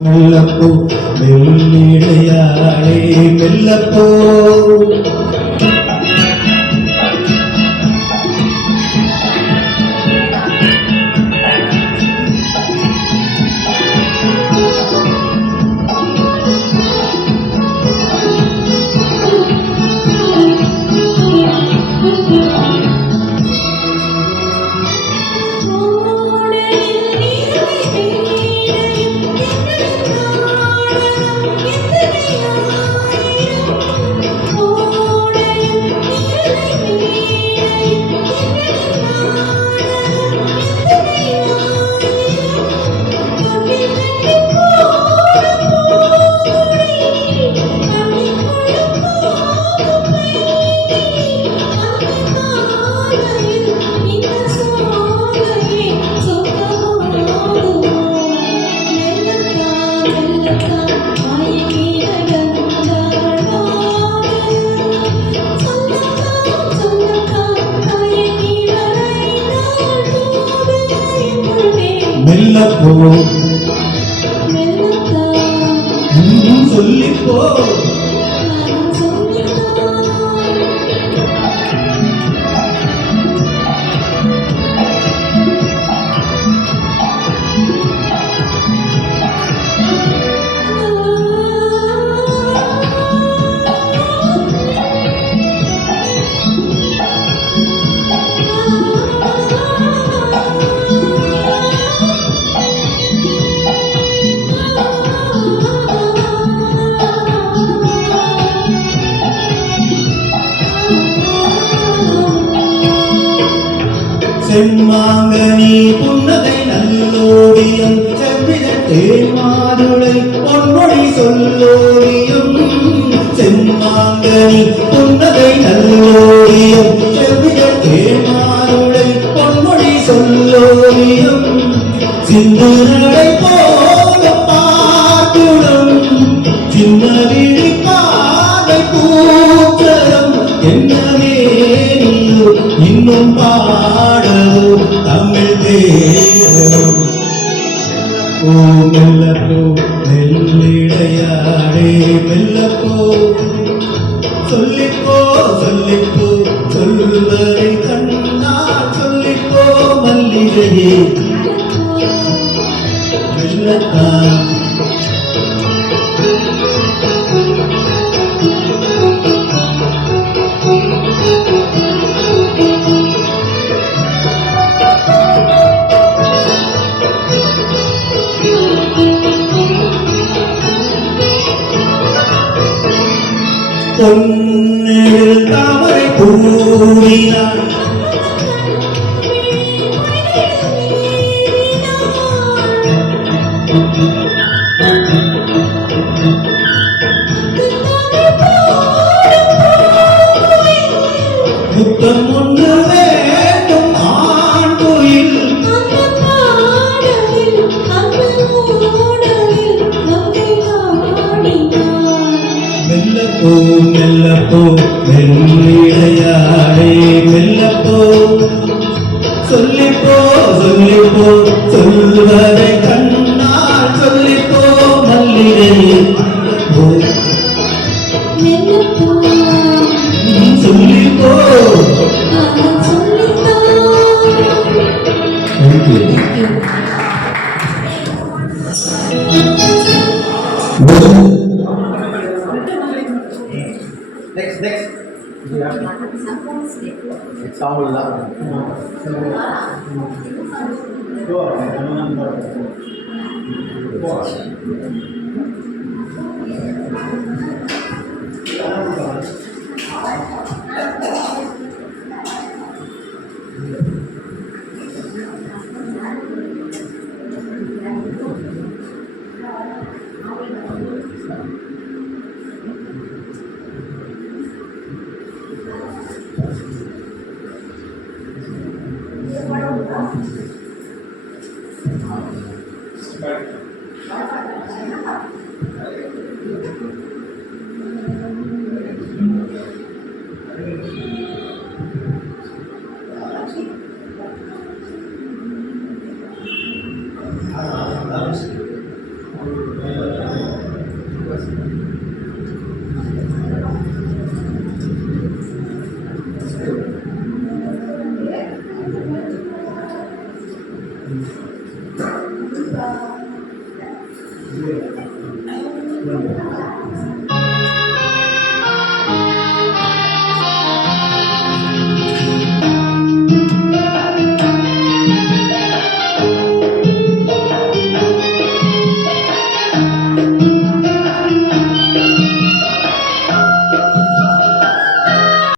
மெல்லப்போ மெல்லிடையாளே மெல்லப்போ மெல்லப்போ சொல்லிப்போ செம்மாங்கனி புன்னகை நல்லோடியம் செவ்வித தேன்மாதுளை பொன்மொழி சொல்லோடியம் செம்மாங்கனி புன்னகை நல்லோடியம் செவ்வித தேன்மாதுளை பொன்மொழி சொல்லோடியம் சிந்து நடை போக பாட்டுடம் சின்ன விழி பாதை பூச்சரம் என்னவே இன்னும் பாடவும் தமிழ் தேரும் ஓ மெல்லப்போ மெல்லிடையாடே மெல்லப்போ சொல்லிப்போ சொல்லிப்போ சொல்வதை கண்ணால் சொல்லிப்போ மல்லிகையே மெல்லத்தான் பொன்னில் தாமரை பூவினாள் முத்தம் ஒன்று வேண்டும் ஆண் கோயில் மெல்லப்போ மெல்லப்போ மெல்லிடையாடே மெல்லப்போ சொல்லிப்போ சொல்லிப்போ சொல்வதை கண்ணால் சொல்லிப்போ மல்லிகையே சொல்லிப்போ Next. Example lah. ம்.